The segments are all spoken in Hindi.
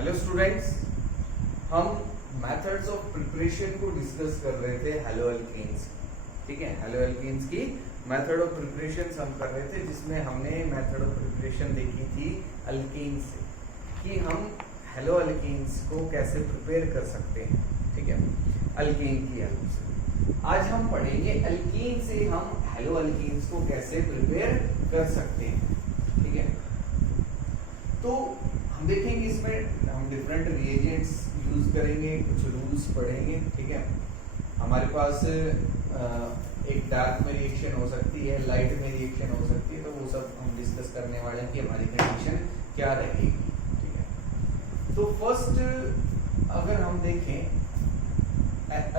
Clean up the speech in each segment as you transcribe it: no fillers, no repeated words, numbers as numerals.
हेलो स्टूडेंट्स, हम मेथड्स ऑफ प्रिपरेशन को डिस्कस कर रहे थे हेलो एल्केन्स। ठीक है, हेलो एल्केन्स की मेथड ऑफ प्रिपरेशन हम कर रहे थे, जिसमें हमने मेथड ऑफ प्रिपरेशन देखी थी अल्केन्स से कि हम हेलो एल्केन्स को कैसे प्रिपेयर कर सकते हैं। ठीक है, अल्केन की हेल्प से आज हम पढ़ेंगे अल्केन से हम हेलो एल्केन्स को कैसे प्रिपेयर कर सकते हैं। ठीक है, तो हम देखेंगे इसमें हम डिफरेंट रिएजेंट्स यूज करेंगे, कुछ रूल्स पढ़ेंगे। ठीक है, हमारे पास एक डार्क में रिएक्शन हो सकती है, लाइट में रिएक्शन हो सकती है, तो वो सब हम डिस्कस करने वाले हैं कि हमारी कंडीशन क्या रहेगी। ठीक है, तो फर्स्ट अगर हम देखें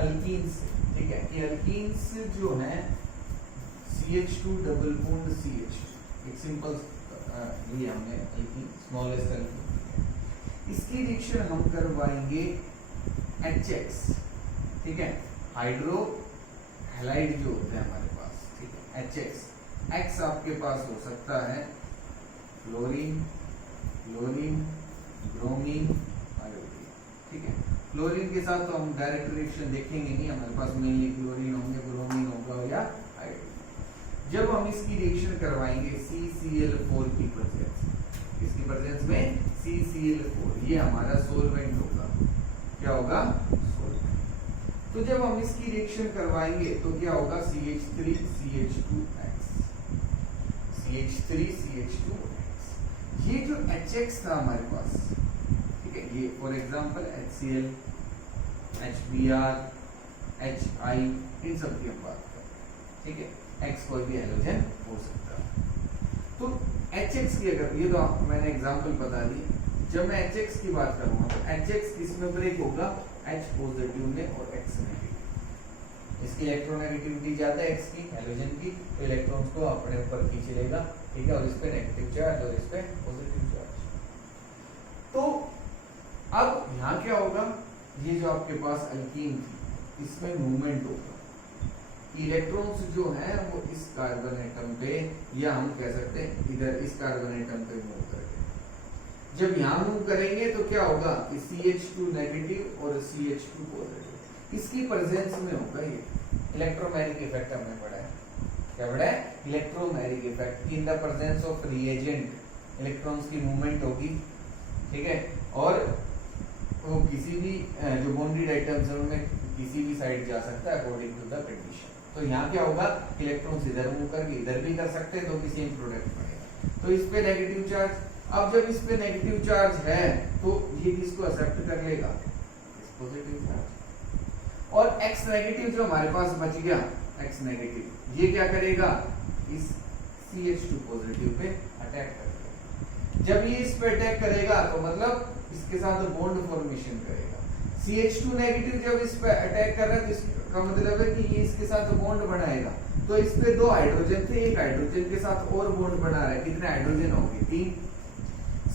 अल्कीन्स, ठीक है, ये अल्कीन्स जो है CH2 डबल बॉन्ड CH2, एक सिंपल लिया हमने अल्कीन, स्मॉलेस्ट अल्कीन। इसकी रिएक्शन हम करवाएंगे HX। ठीक है, हाइड्रो हैलाइड जो होते हैं हमारे पास, ठीक है, HX। X आपके पास हो सकता है फ्लोरीन, क्लोरीन, ब्रोमीन, आयोडीन। ठीक है, क्लोरीन के साथ तो हम डायरेक्ट रिएक्शन देखेंगे नहीं, हमारे पास मेनली क्लोरीन होंगे, ब्रोमीन होगा या आयोडीन। जब हम इसकी रिएक्शन करवाएंगे CCl4 की प्रेजेंस, इसकी प्रेजेंस में CCl4, ये हमारा सोलवेंट होगा। क्या होगा? सोलवेंट। तो जब हम इसकी रिएक्शन करवाएंगे तो क्या होगा? CH3 CH2X, CH3 CH2X। ये जो HX था हमारे पास, ठीक है, ये for example HCl, HBr, HI, इन सब की हम बात करें। ठीक है, X कोई भी हैलोजन हो सकता है। तो HX की अगर, ये तो मैंने एग्जांपल बता दी, जब मैं HX की बात करूंगा तो HX किसमें ब्रेक होगा? H पॉजिटिव में और X नेगेटिव। इसकी इलेक्ट्रोनेगेटिविटी ज्यादा है X की, हैलोजन की, तो इलेक्ट्रॉन्स को अपने ऊपर खींच लेगा। ठीक है, और इस पे नेगेटिव चार्ज और इस पे पॉजिटिव चार्ज। तो अब यहाँ क्या होगा? ये जो आपके पास अल्कीन थी, इसमें मूवमेंट होगा, इलेक्ट्रॉन्स जो हैं वो इस कार्बन एटम पे, या हम कह सकते हैं इधर इस कार्बन एटम पे मूव करेंगे। जब यहाँ मूव करेंगे तो क्या होगा? CH2 नेगेटिव और CH2 पॉजिटिव, इसकी प्रेजेंस में होगा ये इलेक्ट्रोमैग्नेटिक इफेक्ट। हमने पढ़ा है, क्या पढ़ा है? Electromagnetic effect. In the presence of reagent electrons की मूवमेंट होगी। ठीक है, और वो किसी भी जो बॉन्डेड आइटम्स है उनमें किसी भी साइड जा सकता है अकॉर्डिंग टू द कंडीशन। तो यहाँ क्या होगा? इलेक्ट्रॉन्स इधर मूव करके इधर भी कर सकते हैं, तो किसी प्रोडक्ट बनेगा। तो इस पे नेगेटिव चार्ज, अब जब इस पे नेगेटिव चार्ज है तो ये किसको एक्सेप्ट कर लेगा? इस पॉजिटिव चार्ज। और X नेगेटिव जो हमारे पास बच गया, X नेगेटिव, ये क्या करेगा? इस CH2 पॉजिटिव पे अटैक करेगा। जब ये इस पे अटैक करेगा तो मतलब इसके साथ बॉन्ड फॉर्मेशन करेगा। CH2 नेगेटिव जब इस पे अटैक कर रहा है तो इसका मतलब है कि ये इसके साथ बॉन्ड बनाएगा। तो इस पे दो हाइड्रोजन थे, एक हाइड्रोजन के साथ और बॉन्ड बना रहा है। कितने हाइड्रोजन होंगे? 3।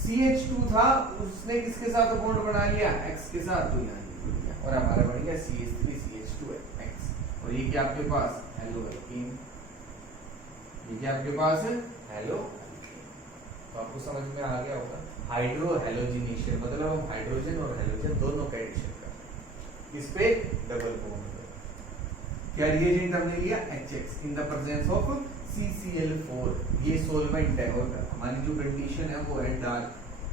CH2 था, उसने किसके साथ बॉन्ड बना लिया? X के साथ, तो यहाँ जुड़ गया और हमारा बन गया CH3 CH2X। और ये क्या आपके पास? Hello alkene. ये क्या आपके पास है? Hello alkene. तो आपको समझ में आ गया होगा, हाइड्रो हैलोजिनेशन मतलब हम हाइड्रोजन और हैलोजन दोनों का एडिशन कर रहे हैं। इस पे डबल बॉन्ड है। क्या रिएजेंट हमने लिया? HX in the presence of CCl4। ये सोलवेंट है और हमारी जो कंडीशन है वो है डार्क,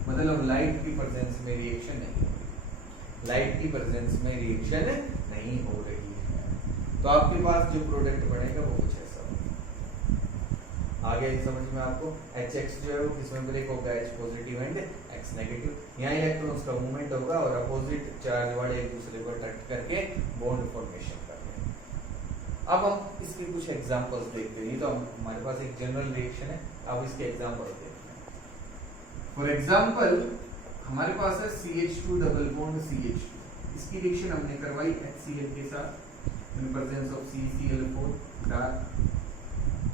मतलब लाइट की प्रेजेंस में रिएक्शन नहीं हो रही, लाइट की प्रेजेंस में रिएक्शन नहीं हो रही है। तो आपके पास जो प्रोडक्ट बनेगा वो कुछ ऐसा होगा। आगे समझ में आपको? HX जो है वो किसमें ब्रेक होगा? H positive and X negative. यहाँ इलेक्ट्रॉन्स का मूवमेंट होगा और अपोजिट चार्ज वाले एक दूसरे को अट्रैक्ट करके बॉन्ड फॉर्मेशन करते हैं। अब हम इसके कुछ एग्जांपल्स देखते हैं। ये तो हमारे पास एक जनरल रिएक्शन है, अब इसके एग्जांपल्स देखते हैं। फॉर एग्जांपल हमारे पास है CH2 डबल बॉन्ड CH2, इसकी रिएक्शन हमने करवाई HCl के साथ in presence of CCl4 dark.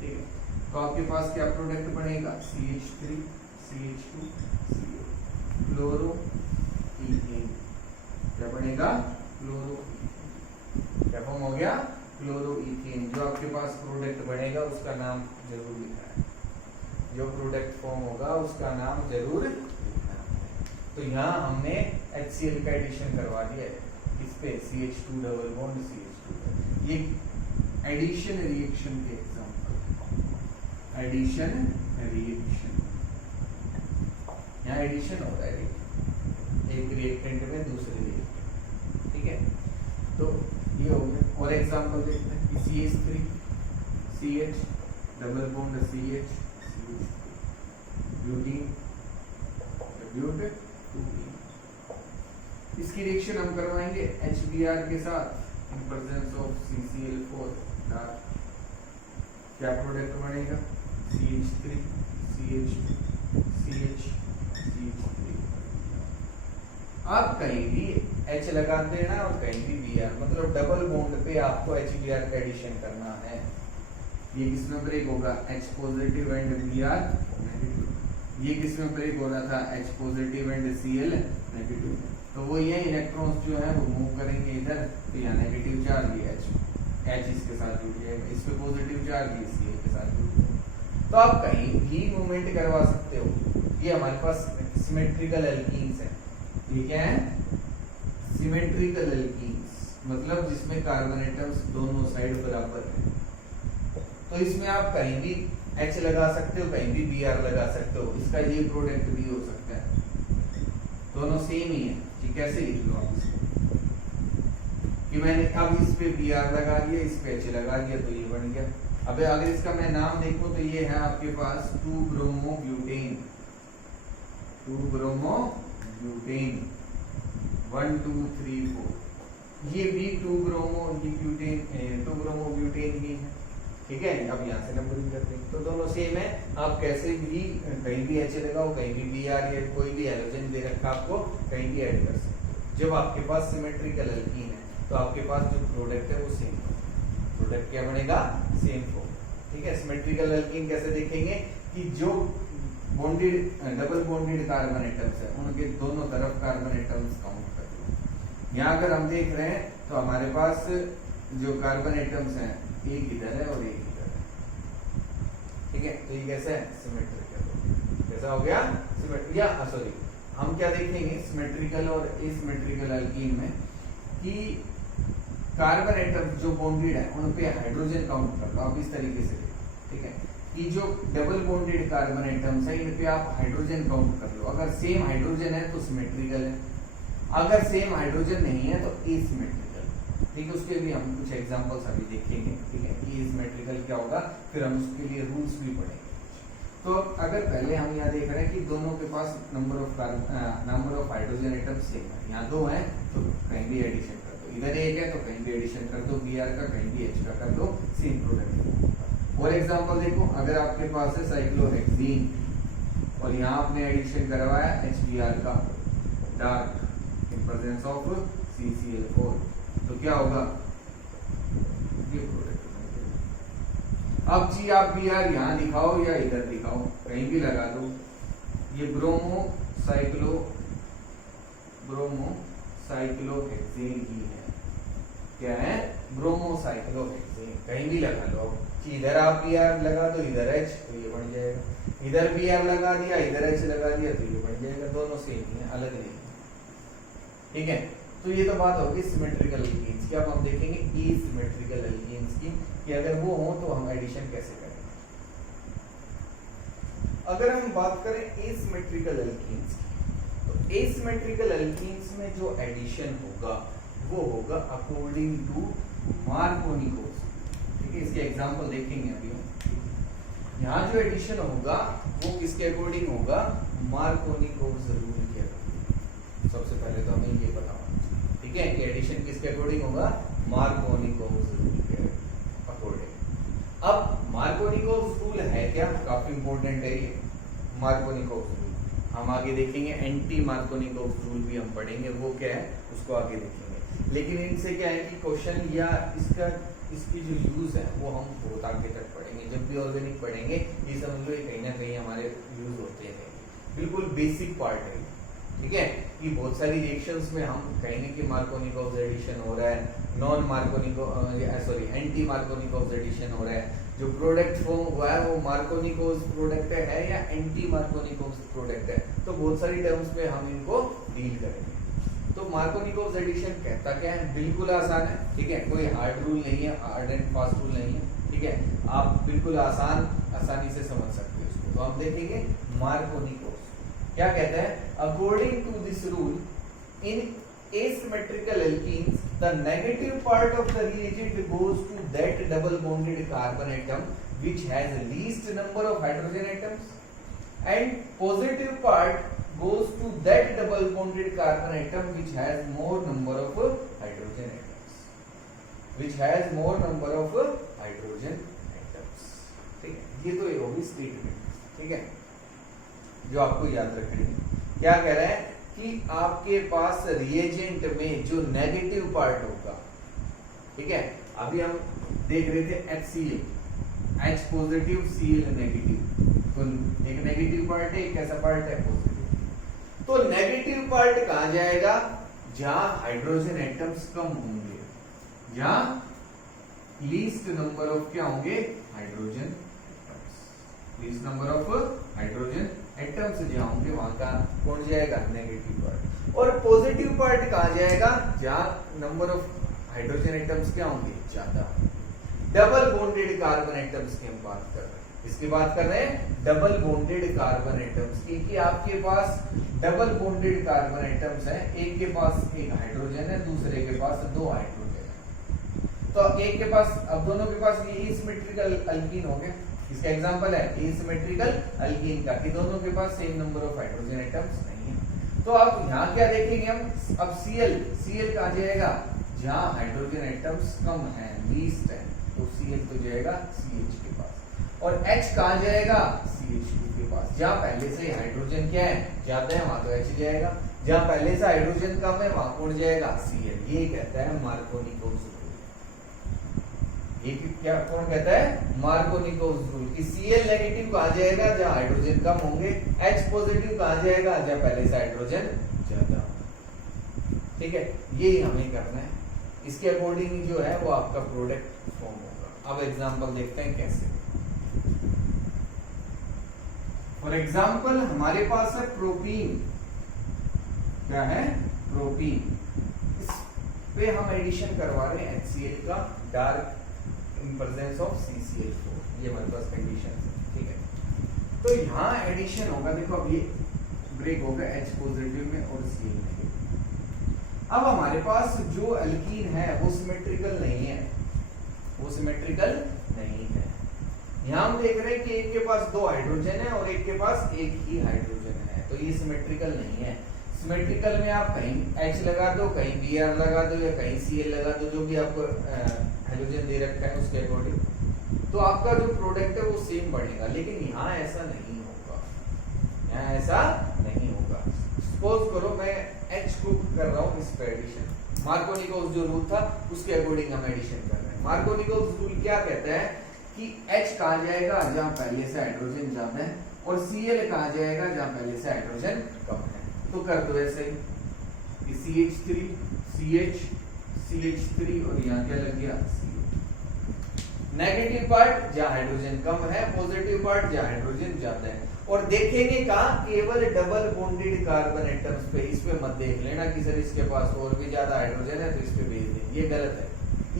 ठीक है, तो आपके पास क्या प्रोडक्ट बनेगा? CH3 CH2 CO, chloro ethane. क्या बनेगा? Chloro ethane. क्या फॉर्म हो गया? Chloro ethane. जो आपके पास प्रोडक्ट बनेगा उसका नाम जरूर लिखना है, जो प्रोडक्ट फॉर्म होगा उसका नाम जरूर लिखना है। तो यहाँ हमने HCl का एडिशन करवा दिया है इस पे CH2 डबल बॉन्ड CH2। ये एडिशन रिएक्शन के एग्जांपल, एडिशन रिएक्शन, यहाँ एडिशन होता है एक रिएक्टेंट में दूसरे रिएक्टेंट, ठीक है। तो ये हो गया। और एग्जांपल देखते हैं, CH3 CH double bond CH butene ब्यूट 2E। इसकी रिएक्शन हम करवाएंगे HBr के साथ in presence of CCl4 dark. क्या प्रोडक्ट बनेगा? CH3 CH2 CH CH3। आप कहीं भी H लगा देना और कहीं भी Br, मतलब डबल बॉन्ड पे आपको HBr का एडिशन करना है। ये किसमें ब्रेक होगा? H positive and Br negative. ये किसमें ब्रेक हो रहा था? H positive and Cl negative. तो वो ये इलेक्ट्रॉन्स जो है वो मूव करेंगे इधर, तो यहाँ नेगेटिव चार्ज ये H इसके साथ जुड़ जाएगा, इस पे पॉजिटिव चार्ज ये Cl के साथ जुड़ जाएगा। तो आप कहीं भी मूवमेंट करवा सकते हो। ये हमारे पास सिमेट्रिकल एल्कीन्स है। ये क्या है? सिमेट्रिकल एल्कीन्स, मतलब जिसमें कार्बन एटम्स दोनों साइड बराबर है। तो इसमें आप कहीं भी H लगा सकते हो, कहीं भी Br लगा सकते हो। इसका ये प्रोडक्ट भी हो सकता है, दोनों सेम ही है। ठीक, कैसे लिख लो आप इसको कि मैंने अब इस पे Br लगा दिया, इस पे H लगा दिया, तो ये बन गया। अब अगर इसका मैं नाम देखूं तो ये है आपके पास 2-ब्रोमोब्यूटेन, 2-ब्रोमोब्यूटेन 1 2 3 4। ये भी 2-ब्रोमोब्यूटेन ही है, ठीक है। अब यहाँ से नंबरिंग करते हैं, तो दोनों सेम है। आप कैसे भी कहीं भी H लगाओ, कहीं भी Br या कोई भी हैलोजन दे रखा आपको, कहीं भी ऐड कर सकते हो। जब आपके पास सिमेट्रिकल एल्कीन है तो आपके पास जो प्रोडक्ट है वो सेम, प्रोडक्ट क्या बनेगा? सेम हो, ठीक है। सिमेट्रिकल एल्कीन कैसे देखेंगे कि जो bonded double bonded carbon atoms है उनके दोनों तरफ कार्बन एटम्स काउंट कर लो। यहाँ अगर हम देख रहे हैं तो हमारे पास जो कार्बन एटम्स हैं एक इधर है और एक इधर है, ठीक है। तो ये कैसा है? सिमेट्रिकल। कैसा हो गया? सिमेट्रिकल। या सॉरी, हम क्या देखेंगे सिमेट्रिकल और एसिमेट्रिकल एल्कीन में कि कार्बन एटम्स जो बॉन्डेड है उन पे हाइड्रोजन काउंट कर लो आप इस तरीके से, ठीक है। कि जो डबल बॉन्डेड कार्बन एटम्स है इन पे आप हाइड्रोजन काउंट कर लो। अगर सेम हाइड्रोजन है तो सिमेट्रिकल है, अगर सेम हाइड्रोजन नहीं है तो एसिमेट्रिकल, ठीक है। उसके लिए हम कुछ एग्जांपल्स अभी देखेंगे, ठीक है, कि एसिमेट्रिकल क्या होगा, फिर हम उसके लिए रूल्स भी पढ़ेंगे। तो अगर पहले हम यहाँ देख रहे हैं कि दोनों के पास number of hydrogen atoms same है, यहाँ 2 है तो कहीं भी एडिशन कर दो, इधर 1 है तो कहीं भी एडिशन कर दो, Br का कहीं भी H का कर दो, सेम प्रोडक्ट। और एग्जांपल देखो, अगर आपके पास है साइक्लोहेक्सीन और यहाँ आपने एडिशन करवाया HBr का dark in presence of CCl4, तो क्या होगा? ये प्रोडक्ट। अब जी आप Br यहाँ दिखाओ या इधर दिखाओ, कहीं भी लगा दो, ये ब्रोमोसाइक्लोहेक्सेन ही है। क्या है? ब्रोमोसाइक्लोहेक्सेन, कहीं भी लगा लो। कि इधर आप Br लगा दो, इधर H, तो ये बन जाएगा। इधर Br लगा दिया, इधर H लगा दिया, तो ये बन जाएगा। दोनों सेम है, अलग नहीं, ठीक है। तो ये तो बात होगी सिमेट्रिकल एल्कीन्स की। अब हम देखेंगे एसिमेट्रिकल एल्कीन्स की कि अगर वो हो तो हम एडिशन कैसे करें। अगर हम बात करें एसिमेट्रिकल एल्कीन्स की, तो एसिमेट्रिकल एल्कीन्स में जो एडिशन होगा वो होगा अकॉर्डिंग टू मार्कोनिकोव, ठीक है। इसके एग्जांपल देखेंगे अभी हम। यहाँ जो एडिशन होगा वो किसके अकॉर्डिंग होगा? मार्कोनिकोव रूल के अकॉर्डिंग। सबसे पहले तो हमें ये पता होना चाहिए, ठीक है, कि एडिशन किसके अकॉर्डिंग होगा? मार्कोनिकोव रूल के अकॉर्डिंग। अब मार्कोनिकोव रूल है क्या? काफी इंपॉर्टेंट है ये मार्कोनिकोव रूल। हम आगे देखेंगे, एंटी मार्कोनिकोव रूल भी हम पढ़ेंगे, वो क्या है उसको आगे देखेंगे। लेकिन इनसे क्या है कि क्वेश्चन या इसकी जो यूज है वो हम बहुत आगे तक पढ़ेंगे। जब भी ऑर्गेनिक पढ़ेंगे ये समझ लो कहीं ना कहीं हमारे यूज होते हैं, बिल्कुल बेसिक पार्ट है, ठीक है। कि बहुत सारी रिएक्शंस में हम कहेंगे कि मार्कोनिकोव एडिशन हो रहा है, non Markovnikov anti Markovnikov addition हो रहा है, जो प्रोडक्ट फॉर्म हुआ है वो मार्कोनिकोस प्रोडक्ट है या एंटी मार्कोनिकोस प्रोडक्ट है, तो बहुत सारी टर्म्स पे हम इनको डील करेंगे। तो मार्कोनिकोस एडिशन कहता क्या है, बिल्कुल आसान है, ठीक है, कोई हार्ड रूल नहीं है, हार्ड एंड फास्ट रूल नहीं है, ठीक है, आप बिल्कुल आसानी से समझ सकते हो इसको। तो हम देखेंगे मार्कोनिकोस क्या कहता है। According to this rule in asymmetrical alkenes the negative part of the reagent goes to that double bonded carbon atom which has least number of hydrogen atoms and positive part goes to that double bonded carbon atom which has more number of hydrogen atoms, ठीक है। ये तो ये होगी स्टेटमेंट, ठीक है, जो आपको याद रखनी है। क्या कह रहा है कि आपके पास रिएजेंट में जो नेगेटिव पार्ट होगा, ठीक है, अभी हम देख रहे थे HCl, H positive Cl negative, तो एक नेगेटिव पार्ट है, एक कैसा पार्ट है, पॉजिटिव। तो नेगेटिव पार्ट कहां जाएगा, जहां हाइड्रोजन एटम्स कम होंगे, जहां लीस्ट नंबर ऑफ क्या होंगे, hydrogen atoms, least number of hydrogen atoms जहां होंगे वहां का कौन जाएगा, नेगेटिव पार्ट। और पॉजिटिव पार्ट कहां जाएगा, जहां नंबर ऑफ हाइड्रोजन एटम्स क्या होंगे, ज्यादा। डबल बॉन्डेड कार्बन एटम्स की हम बात कर रहे हैं, इसकी बात कर रहे हैं डबल बॉन्डेड कार्बन एटम्स की, कि आपके पास डबल बॉन्डेड कार्बन एटम्स हैं, एक के पास एक हाइड्रोजन है, दूसरे के पास दो हाइड्रोजन है। तो एक के पास, अब दोनों के पास ये सिमेट्रिकल अल्कीन हो गया, इसका एग्जांपल है एसिमेट्रिकल अल्कीन का, कि दोनों के पास same number of hydrogen atoms नहीं है। तो अब यहाँ क्या देखेंगे हम, अब Cl कहाँ जाएगा, जहाँ हाइड्रोजन एटम्स कम है, लीस्ट है, तो Cl तो जाएगा CH के पास। और H कहाँ जाएगा, CH2 के पास। जहाँ पहले से हाइड्रोजन क्या है, ज्यादा है, वहां तो H जाएगा। जहाँ पहले से हाइड्रोजन कम है, वहां कौन जाएगा, Cl। ये कहता है मार्कोनिकोस रूल। ये क्या कौन कहता है, मार्कोनिकोस रूल, कि Cl नेगेटिव कहां जाएगा, जहां हाइड्रोजन कम होंगे, H पॉजिटिव कहां जाएगा, जहां पहले से हाइड्रोजन ज्यादा, ठीक है। यही हमें करना है, इसके अकॉर्डिंग जो है वो आपका प्रोडक्ट फॉर्म होगा। अब एग्जांपल देखते हैं कैसे। फॉर एग्जांपल हमारे पास है प्रोपीन, क्या है, प्रोपीन, इस पे हम एडिशन करवा रहे हैं HCl का dark in presence of CCl4, ये हमारे पास कंडीशन है, ठीक है। तो यहाँ एडिशन होगा, देखो अब ये ब्रेक होगा H पॉजिटिव में और Cl नेगेटिव। अब हमारे पास जो अल्कीन है वो सिमेट्रिकल नहीं है, यहाँ हम देख रहे हैं कि एक के पास दो हाइड्रोजन है और एक के पास एक ही हाइड्रोजन है, तो ये सिमेट्रिकल नहीं है। सिमेट्रिकल में आप कहीं H लगा दो, कहीं Br लगा दो, या कहीं Cl लगा दो, जो भी आपको हाइड्रोजन दे रखा है उसके अकॉर्डिंग, तो आपका जो प्रोडक्ट है वो सेम बनेगा। लेकिन यहाँ ऐसा नहीं होगा, सपोज करो मैं H को कर रहा हूँ इस पे एडिशन, मार्कोनिकोस जो रूल था उसके अकॉर्डिंग हम एडिशन कर रहे हैं। मार्कोनिकोस रूल क्या कहता है कि H कहाँ जाएगा, जहाँ पहले से हाइड्रोजन ज्यादा है, और Cl कहाँ जाएगा, जहाँ पहले से हाइड्रोजन कम है। तो कर दो ऐसे ही, CH3 CH CH3 और यहाँ क्या लग गया, नेगेटिव पार्ट जहाँ हाइड्रोजन कम है, पॉजिटिव पार्ट जहाँ हाइड्रोजन ज्यादा है। और देखेंगे कहाँ, केवल डबल बॉन्डेड कार्बन एटम्स पे। इस पे मत देख लेना कि सर इसके पास और भी ज्यादा हाइड्रोजन है तो इस पे भेज दें, ये गलत है।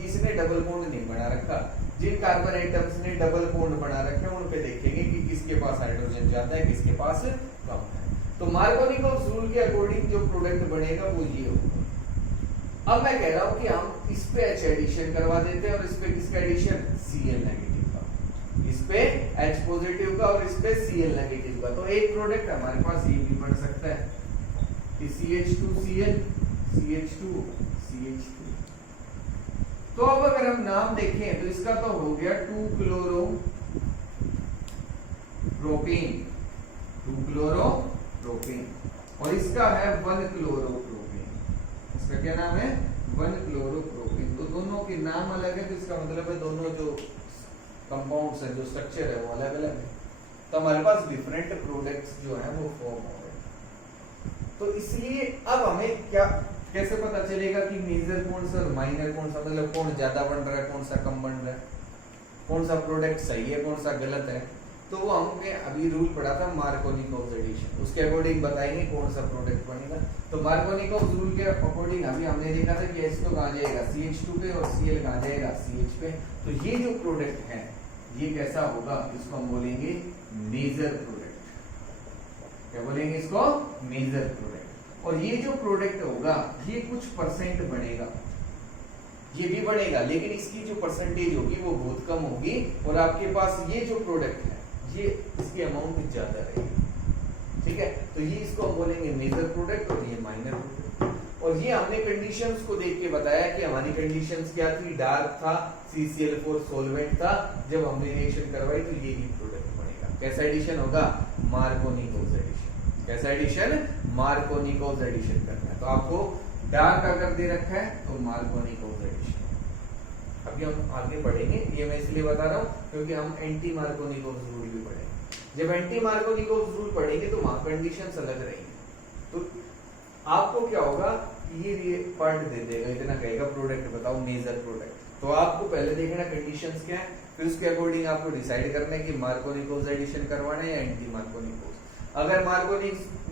इसने डबल बॉन्ड नहीं बना रखा, जिन कार्बन एटम्स ने डबल बॉन्ड बना रखे हैं उन पे देखेंगे कि किसके पास हाइड्रोजन ज्यादा है, किसके पास कम है। तो मार्कोनिकोस रूल के अकॉर्डिंग जो प्रोडक्ट बनेगा वो ये होगा। अब मैं कह रहा हूं कि हम इस पे H एडिशन करवा देते हैं और इस पे किसका एडिशन, Cl नेगेटिव का, इस पे H पॉजिटिव का और इस पे Cl नेगेटिव का। तो एक प्रोडक्ट हमारे पास ये भी बन सकता है कि CH2Cl CH2 CH3। तो अब अगर हम नाम देखें तो इसका तो हो गया 2-क्लोरोप्रोपेन और इसका है 1-क्लोरोप्रोपेन। इसका क्या नाम है, 1-क्लोरोप्रोपेन। तो दोनों के नाम अलग है, तो इसका मतलब है दोनों जो कंपाउंड्स है, जो स्ट्रक्चर है वो अलग अलग है। तो हमारे पास डिफरेंट प्रोडक्ट्स जो है वो फॉर्म हो रहे हैं। तो इसलिए अब हमें क्या कैसे पता चलेगा कि मेजर कौन सा और माइनर कौन सा, मतलब कौन ज्यादा बन रहा है कौन सा कम बन रहा है। कौन सा प्रोडक्ट सही है कौन सा गलत है। तो वो हमने अभी रूल पढ़ा था मार्कोनिकोव एडिशन, उसके अकॉर्डिंग बताएंगे कौन सा प्रोडक्ट बनेगा। तो मार्कोनिकोव रूल के अकॉर्डिंग अभी हमने देखा था कि H तो कहाँ जाएगा CH2 पे और Cl कहाँ जाएगा CH पे। तो ये जो प्रोडक्ट है ये कैसा होगा, इसको हम बोलेंगे मेजर प्रोडक्ट। क्या बोलेंगे इसको, मेजर प्रोडक्ट। और ये जो प्रोडक्ट होगा ये कुछ परसेंट बढ़ेगा, ये भी बढ़ेगा लेकिन इसकी जो परसेंटेज होगी वो बहुत कम होगी, और आपके पास ये जो प्रोडक्ट है ये इसकी अमाउंट ज्यादा रहेगी। ठीक है, तो ये इसको हम बोलेंगे मेजर प्रोडक्ट और ये माइनर प्रोडक्ट। और ये हमने कंडीशंस को देख के बताया कि हमारी कंडीशंस क्या थी, डार्क था, CCl4 सॉल्वेंट था, जब हमने रिएक्शन करवाई तो ये ही प्रोडक्ट बनेगा। कैसा एडिशन होगा, मार्कोनिकोव एडिशन। कैसा एडिशन, मार्कोनिकोव एडिशन करना है। तो आपको डार्क अगर दे रखा है तो मार्कोनिकोव एडिशन। अभी हम आगे बढ़ेंगे, ये मैं इसलिए बता रहा हूँ क्योंकि हम एंटी मार्कोनिकोव रूल भी पढ़ेंगे। जब एंटी मार्कोनिकोव रूल पढ़ेंगे तो वहां कंडीशंस अलग रहेंगी। तो आपको क्या होगा, ये पार्ट दे देगा, इतना कहेगा प्रोडक्ट बताओ मेजर प्रोडक्ट, तो आपको पहले देखना कंडीशंस क्या है, फिर उसके अकॉर्डिंग आपको डिसाइड करना है कि मार्कोनिकोव एडिशन करवाना है या एंटी मार्कोनिकोव। अगर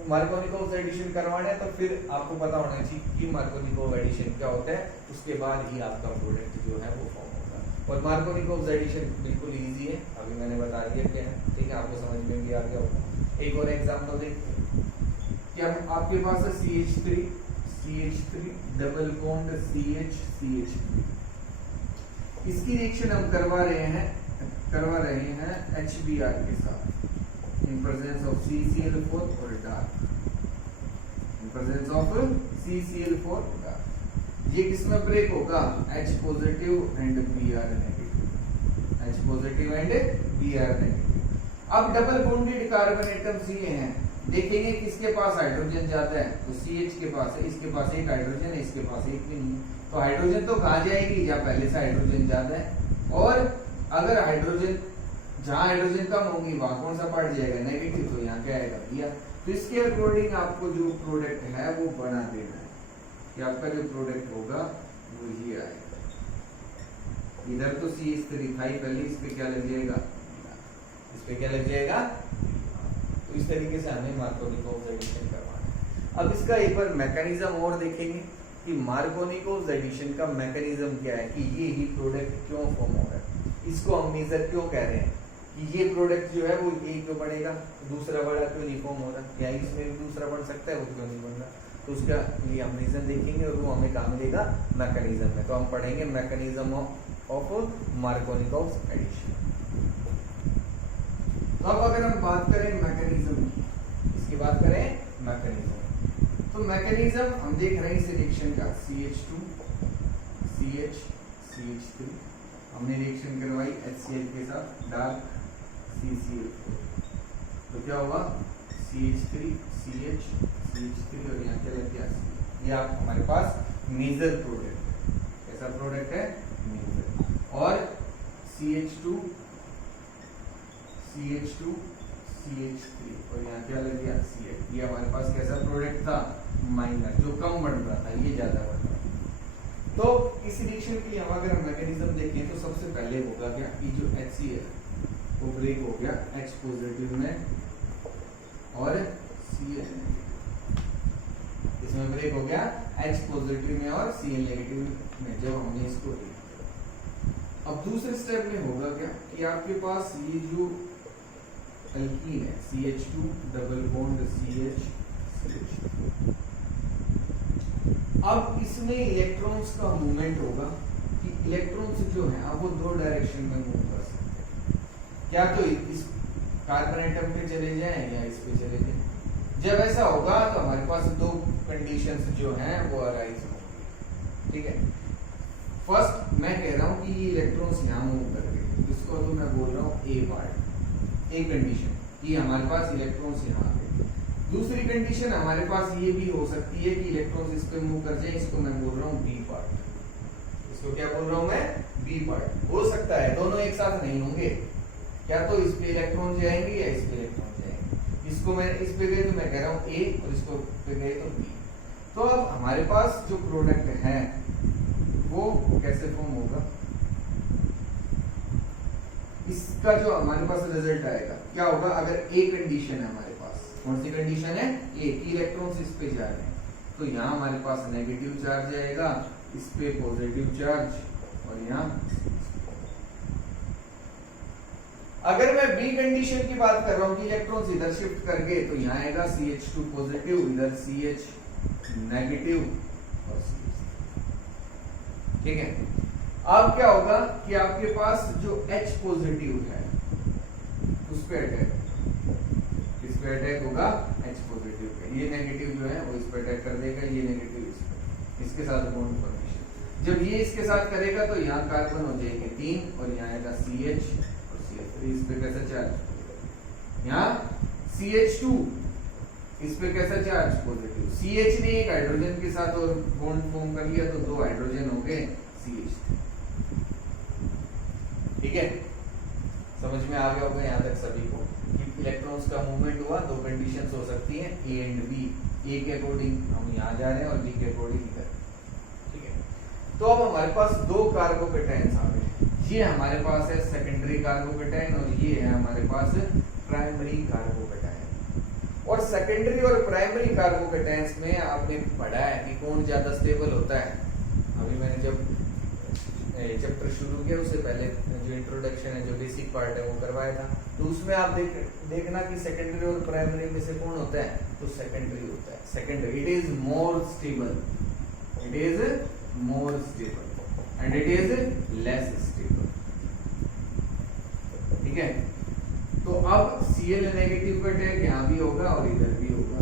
मार्कोनिकोव एडिशन करवाना है तो फिर आपको पता होना चाहिए कि मार्कोनिकोव एडिशन क्या होता है, उसके बाद ही आपका प्रोडक्ट जो है वो फॉर्म होगा। और मार्कोनिकोव एडिशन बिल्कुल इजी है, अभी मैंने बता दिया क्या है। ठीक है, आपको समझ में भी आ गया होगा। एक और एग्जांपल देखते हैं कि हम आपके पास है CH3 डबल बॉन्ड CH3, इसकी रिएक्शन हम करवा रहे हैं HBr के साथ in presence of CCl4 और dark, in presence of CCl4 dark. ये किसमें ब्रेक होगा, H positive and Br negative, H positive and Br negative. अब डबल बॉन्डेड कार्बन एटम्स ये हैं, देखेंगे किसके पास हाइड्रोजन ज्यादा है, तो CH के पास है, इसके पास एक हाइड्रोजन है, इसके पास एक भी नहीं है। तो हाइड्रोजन तो कहाँ जाएगी, जहाँ पहले से हाइड्रोजन ज्यादा है। और अगर हाइड्रोजन जहां हाइड्रोजन कम होगी वहां कौन सा पार्ट जाएगा, नेगेटिव, तो यहाँ क्या आएगा Br। तो इसके अकॉर्डिंग आपको जो प्रोडक्ट है वो बना देना है कि आपका जो प्रोडक्ट होगा वो ये आएगा। इधर तो CH3 था ही पहले, इस पे क्या लग जाएगा, इस पे क्या लग जाएगा। तो इस तरीके से हमें मार्कोनिकोव एडिशन करवाना है। अब इसका एक बार मैकेनिज्म और देखेंगे कि मार्कोनिकोव एडिशन का मैकेनिज्म क्या है, कि ये ही प्रोडक्ट क्यों फॉर्म हो रहा है, इसको हम मेजर क्यों कह रहे हैं, कि ये प्रोडक्ट जो है वो ये क्यों बनेगा, दूसरा वाला क्यों नहीं फॉर्म हो रहा, या इसमें भी दूसरा बन सकता है वो क्यों नहीं बन रहा। तो उसका लिए हम रीजन देखेंगे और वो हमें काम मिलेगा मैकेनिज्म में। तो हम पढ़ेंगे मैकेनिज्म ऑफ मार्कोनिकोव एडिशन। तो अब अगर हम बात करें मैकेनिज्म की, इसकी बात करें मैकेनिज्म, तो मैकेनिज्म हम देख रहे हैं इस रिएक्शन का CH2 CH CH3, हमने रिएक्शन करवाई HCl के साथ डार्क CCl4, तो क्या हुआ CH3 CH CH3 और यहाँ क्या लग गया, ये आप हमारे पास मेजर प्रोडक्ट है। कैसा प्रोडक्ट है, मेजर। और CH2 CH2 CH3 और यहाँ क्या लग गया Cl, ये हमारे पास कैसा प्रोडक्ट था, माइनर, जो कम बढ़ रहा था, ये ज्यादा बढ़ रहा था। तो इस रिएक्शन के लिए हम अगर मैकेनिज्म देखें तो सबसे पहले होगा क्या, ये जो HCl वो ब्रेक हो गया H पॉजिटिव में और Cl नेगेटिव, इसमें ब्रेक हो गया H पॉजिटिव में और Cl नेगेटिव में जब हमने इसको लिया। अब दूसरे स्टेप में होगा क्या कि आपके पास ये जो एल्कीन है CH2 डबल बॉन्ड CH, अब इसमें इलेक्ट्रॉन्स का मूवमेंट होगा कि इलेक्ट्रॉन्स जो है अब वो दो डायरेक्शन में मूव कर सकते हैं, क्या तो इस कार्बन एटम पे चले जाएं या इस पे चले जाएं। जब ऐसा होगा तो हमारे पास दो कंडीशंस जो हैं वो अराइज होंगी। ठीक है, फर्स्ट मैं कह रहा हूं कि ये इलेक्ट्रॉन्स यहाँ मूव कर रहे हैं, इसको तो मैं बोल रहा हूँ A पार्ट, एक कंडीशन कि हमारे पास इलेक्ट्रॉन्स यहाँ पे। दूसरी कंडीशन हमारे पास ये भी हो सकती है कि इलेक्ट्रॉन्स इस पे मूव कर जाए, इसको मैं बोल रहा हूँ B पार्ट। इसको क्या बोल रहा हूँ मैं, B पार्ट। हो सकता है दोनों एक साथ नहीं होंगे, क्या तो इस पे इलेक्ट्रॉन जाएंगे या इस पे इलेक्ट्रॉन जाएंगे। इसको मैं इस पे गए तो मैं कह रहा हूँ A और इसको पे गए तो B। तो अब हमारे पास जो प्रोडक्ट है वो कैसे फॉर्म होगा, इसका जो हमारे पास रिजल्ट आएगा क्या होगा, अगर ए कंडीशन है हमारे पास, कौन सी कंडीशन है, ए की इलेक्ट्रॉन्स इस पे जा रहे हैं, तो यहाँ हमारे पास नेगेटिव चार्ज आएगा, इस पे पॉजिटिव चार्ज और यहाँ। अगर मैं बी कंडीशन की बात कर रहा हूं कि इलेक्ट्रॉन्स इधर शिफ्ट कर गए, तो यहाँ आएगा CH2 पॉजिटिव, इधर CH नेगेटिव और ठीक है। अब क्या होगा कि आपके पास जो H पॉजिटिव है उस पे अटैक, किस पे अटैक होगा, H पॉजिटिव पे, ये नेगेटिव जो है वो इस पे अटैक कर देगा, ये नेगेटिव इस पे, इसके साथ बॉन्ड फॉर्मेशन। जब ये इसके साथ करेगा तो यहाँ कार्बन हो जाएंगे 3 और यहाँ आएगा CH और CH3, इस पे कैसा चार्ज, यहाँ CH2 इस पे कैसा चार्ज, पॉजिटिव, CH ने एक हाइड्रोजन के साथ और बॉन्ड फॉर्म कर लिया तो 2 हाइड्रोजन हो गए CH3। ठीक है, समझ में आ गया होगा यहाँ तक सभी को कि इलेक्ट्रॉन्स का मूवमेंट हुआ, दो कंडीशंस हो सकती हैं ए एंड बी, ए के अकॉर्डिंग हम यहाँ जा रहे हैं और बी के अकॉर्डिंग इधर। ठीक है, तो अब हमारे पास दो कार्बोकेटायंस आ गए, ये हमारे पास है सेकेंडरी कार्बोकेटायन और ये है हमारे पास प्राइमरी कार्बोकेटायन। और सेकेंडरी और प्राइमरी कार्बोकेटायंस में आपने पढ़ा है कि कौन ज्यादा स्टेबल होता है। अभी मैंने जब चैप्टर शुरू किया उससे पहले जो इंट्रोडक्शन है, जो बेसिक पार्ट है वो करवाया था, तो उसमें आप देखना कि सेकेंडरी और प्राइमरी में से कौन होता है, तो सेकेंडरी होता है। Secondary it is more stable, it is more stable and it is less stable. ठीक है, तो अब Cl नेगेटिव का अटैक यहाँ भी होगा और इधर भी होगा।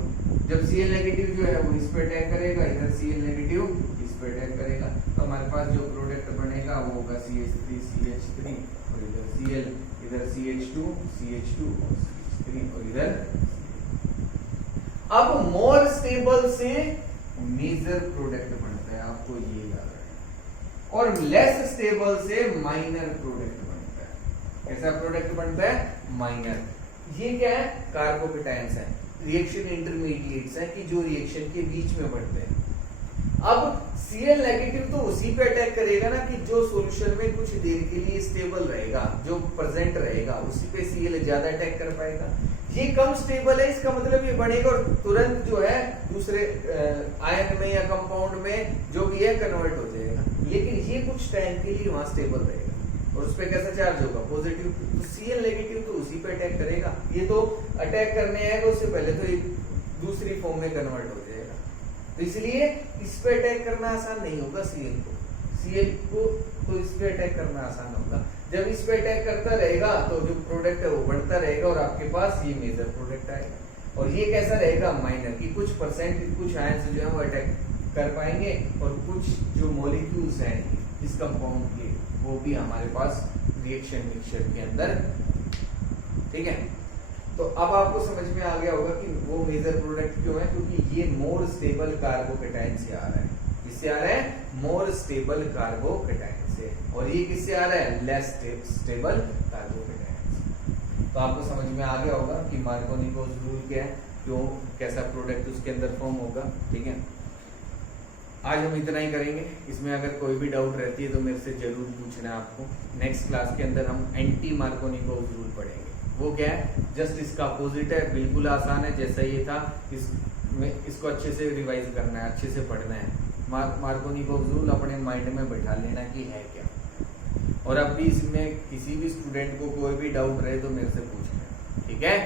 जब Cl नेगेटिव जो है वो इस पे अटैक करेगा, इधर Cl नेगेटिव इस पे अटैक करेगा, तो हमारे पास जो प्रोडक्ट बनेगा वो होगा CH3 CH3 और इधर Cl, इधर CH2 CH2 और CH3 और इधर। अब मोर स्टेबल से मेजर प्रोडक्ट बनता है, आपको ये याद रखना, और लेस स्टेबल से माइनर प्रोडक्ट बनता है। कैसा प्रोडक्ट बनता है, माइनर। ये क्या है, कार्बोकेटायंस है, रिएक्शन इंटरमीडिएट्स हैं कि जो रिएक्शन के बीच में बढ़ते हैं। अब Cl नेगेटिव तो उसी पे अटैक करेगा ना कि जो सॉल्यूशन में कुछ देर के लिए स्टेबल रहेगा, जो प्रेजेंट रहेगा, उसी पे Cl ज्यादा अटैक कर पाएगा। ये कम स्टेबल है, इसका मतलब ये बढ़ेगा और तुरंत जो है दूसरे आयन में या कंपाउंड में जो भी है कन्वर्ट हो जाएगा, लेकिन ये कुछ टाइम के लिए वहां स्टेबल रहेगा और उस पर कैसा चार्ज होगा, पॉजिटिव। तो Cl नेगेटिव तो उसी पे अटैक करेगा, ये तो अटैक करने आएगा उससे पहले तो ये दूसरी फॉर्म में कन्वर्ट हो जाएगा, तो इसलिए इस पे अटैक करना आसान नहीं होगा। Cl को तो इस पे अटैक करना आसान होगा। जब इस पे अटैक करता रहेगा तो जो प्रोडक्ट है वो बढ़ता रहेगा और आपके पास ये मेजर प्रोडक्ट आएगा। और ये कैसा रहेगा, माइनर, की कुछ परसेंट कुछ आयंस जो है वो अटैक कर पाएंगे और कुछ जो मॉलिक्यूल्स हैं इस कंपाउंड के वो भी हमारे पास रिएक्शन मिक्सचर के अंदर। ठीक है, तो अब आपको समझ में आ गया होगा कि वो मेजर प्रोडक्ट क्यों है, क्योंकि ये मोर स्टेबल कार्बोकेटायन से आ रहा है। किससे आ रहा है, मोर स्टेबल कार्बोकेटायन से, और ये किससे आ रहा है, लेस स्टेबल कार्बोकेटायन से। तो आपको समझ में आ गया होगा कि मार्कोनिकोस रूल क्या है, क्यों कैसा प्रोडक्ट उसके अंदर फॉर्म होगा। ठीक है, आज हम इतना ही करेंगे। इसमें अगर कोई भी डाउट रहती है तो मेरे से जरूर पूछना है आपको। नेक्स्ट क्लास के अंदर हम एंटी मार्कोनिकोस रूल पढ़ेंगे। वो क्या है, जस्ट इसका अपोजिट है, बिल्कुल आसान है, जैसा ये था इसको अच्छे से रिवाइज करना है, अच्छे से पढ़ना है। मार्कोनिकोस रूल अपने माइंड में बैठा लेना कि है क्या, और अब भी इसमें किसी भी स्टूडेंट को कोई भी डाउट रहे तो मेरे से पूछना। ठीक है।